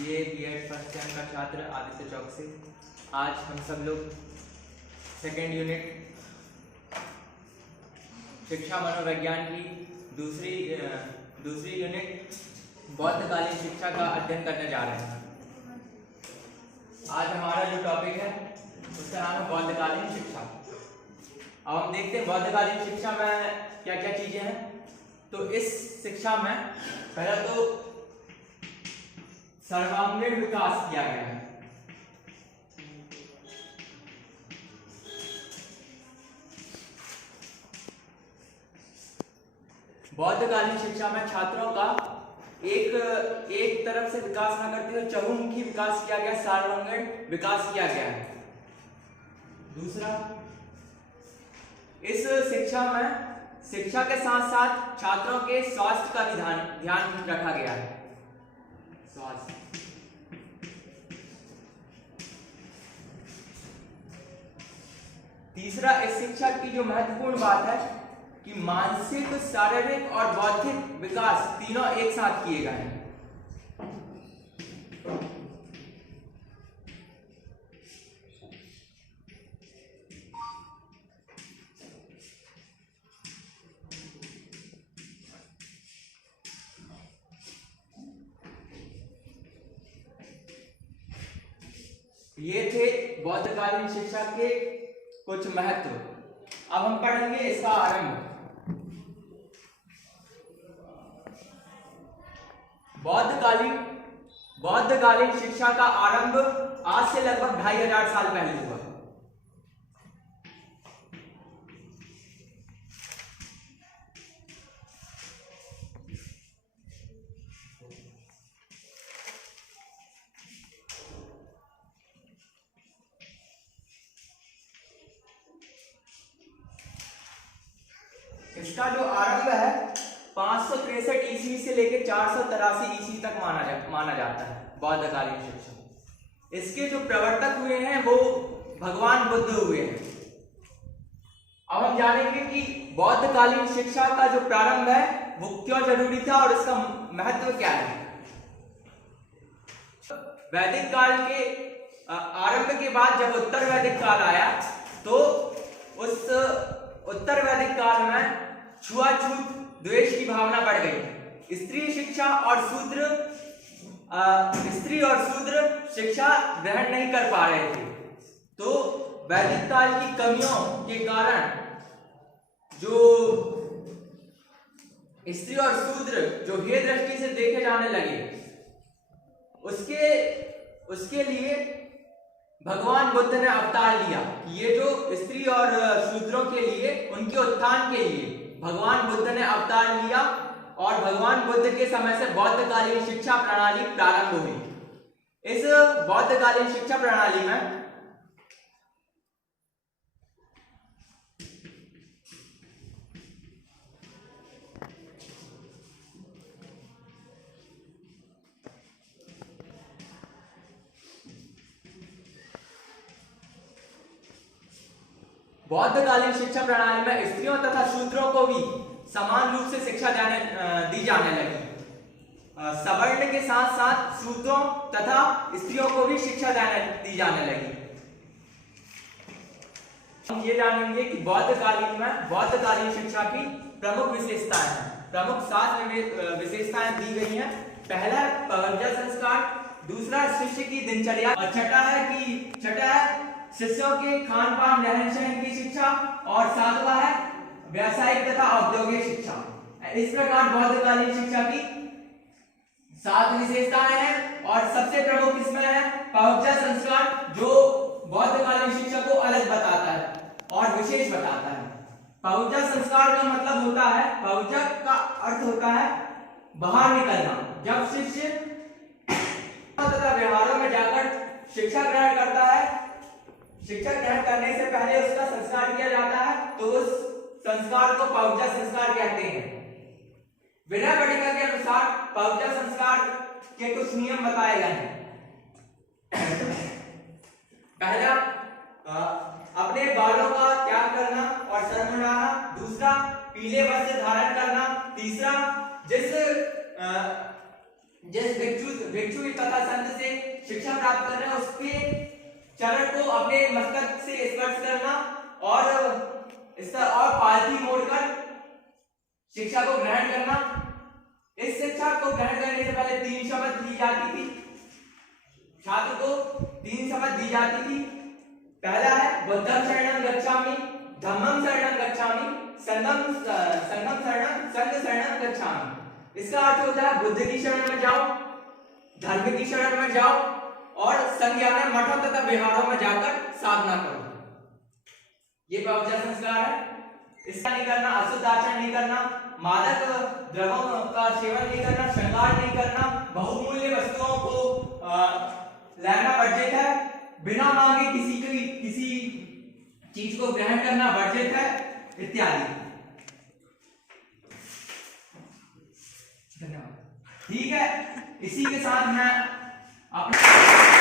ये B.Ed first sem का छात्र आदित्य चौक से। आज हम सब लोग सेकेंड यूनिट शिक्षा मनोविज्ञान की दूसरी यूनिट बौद्धकालीन शिक्षा का अध्ययन करने जा रहे हैं। आज हमारा जो टॉपिक है उसका नाम है बौद्धकालीन शिक्षा। अब हम देखते हैं बौद्धकालीन शिक्षा में क्या क्या चीजें हैं। तो इस शिक्षा में पहला तो सर्वांगीण विकास किया गया है। बौद्धकालीन शिक्षा में छात्रों का एक तरफ से विकास न करते हुए चहुमुखी विकास किया गया, सर्वांगीण विकास किया गया है। दूसरा, इस शिक्षा में शिक्षा के साथ साथ छात्रों के स्वास्थ्य का भी ध्यान रखा गया है। स्वास्थ्य, तीसरा, इस शिक्षा की जो महत्वपूर्ण बात है कि मानसिक, शारीरिक और बौद्धिक विकास तीनों एक साथ किए गए हैं। ये थे बौद्धकालीन शिक्षा के कुछ महत्व। अब हम पढ़ेंगे इसका आरंभ। बौद्धकालीन शिक्षा का आरंभ आज से लगभग 2500 साल पहले हुआ। इसका जो आरंभ है 563 ईस्वी से लेकर 483 ईस्वी तक माना जाता है बौद्धकालीन शिक्षा। इसके जो प्रवर्तक हुए हैं वो भगवान बुद्ध हुए हैं। अब हम जानेंगे कि बौद्धकालीन शिक्षा का जो प्रारंभ है वो क्यों जरूरी था और इसका महत्व क्या है। वैदिक काल के आरंभ के बाद जब उत्तर वैदिक काल आया तो उस उत्तर वैदिक काल में छुआछूत, द्वेष की भावना बढ़ गई। स्त्री और शूद्र शिक्षा ग्रहण नहीं कर पा रहे थे। तो वैदिक काल की कमियों के कारण जो स्त्री और शूद्र जो हे दृष्टि से देखे जाने लगे, उसके लिए भगवान बुद्ध ने अवतार लिया। ये जो स्त्री और शूद्रों के लिए, उनके उत्थान के लिए भगवान बुद्ध ने अवतार लिया और भगवान बुद्ध के समय से बौद्धकालीन शिक्षा प्रणाली प्रारंभ हुई। इस बौद्धकालीन शिक्षा प्रणाली में स्त्रियों तथा शूद्रों को भी समान रूप से शिक्षा दी जाने लगी। सवर्ण के साथ साथ शूद्रों तथा स्त्रियों को भी शिक्षा दी जाने लगी। हम ये जानेंगे कि बौद्धकालीन शिक्षा की प्रमुख विशेषताएं हैं। प्रमुख 7 विशेषताएं दी गई हैं। पहला, पवज्जा संस्कार। दूसरा, शिष्य की दिनचर्या। और छठा है शिष्यों के खान पान, रहन सहन की शिक्षा। और सातवां है व्यावसायिक तथा औद्योगिक शिक्षा। इस प्रकार बौद्धकालीन शिक्षा की 7 विशेषताएं हैं और सबसे प्रमुख इसमें है पवज्जा संस्कार, जो बौद्धकालीन शिक्षा को अलग बताता है और विशेष बताता है। पवज्जा संस्कार का मतलब होता है, पवज्जा का अर्थ होता है बाहर निकलना। जब शिष्य तथा व्यवहारों में जाकर शिक्षा ग्रहण करता है, शिक्षा ग्रहण करने से पहले उसका संस्कार किया जाता है, तो उस संस्कार को पवज्जा संस्कार कहते हैं। विनय पट्टिका के अनुसार पवज्जा संस्कार के कुछ नियम बताए गए हैं। पहला, अपने बालों का त्याग करना और सर मुंडाना। दूसरा, पीले वस्त्र धारण करना। तीसरा, जिस जिस भिक्षु तथा संत से शिक्षा प्राप्त कर रहे हैं उसके चरण को अपने मस्तक से स्पर्श करना और पालथी मोड़कर शिक्षा को ग्रहण करना। इस शिक्षा को ग्रहण करने से पहले 3 शपथ ली जाती थी, छात्र को 3 शपथ दी जाती थी। पहला है बुद्धं शरणं गच्छामि, धम्मं शरणं गच्छामि, संघं शरणं गच्छामि। इसका अर्थ होता है बुद्ध की शरण में जाओ, धर्म की शरण में जाओ और संघ यानी मठों तथा विहारों में जाकर साधना करो। ये प्रवचन संस्कार है। इसका नहीं करना, अशुद्ध आचरण नहीं करना, मादक द्रव्यों का सेवन नहीं करना, श्रृंगार नहीं करना, बहुमूल्य वस्तुओं को लेना वर्जित है, बिना मांगे किसी चीज को ग्रहण करना वर्जित है, इत्यादि। धन्यवाद। ठीक है, इसी के साथ मैं अपना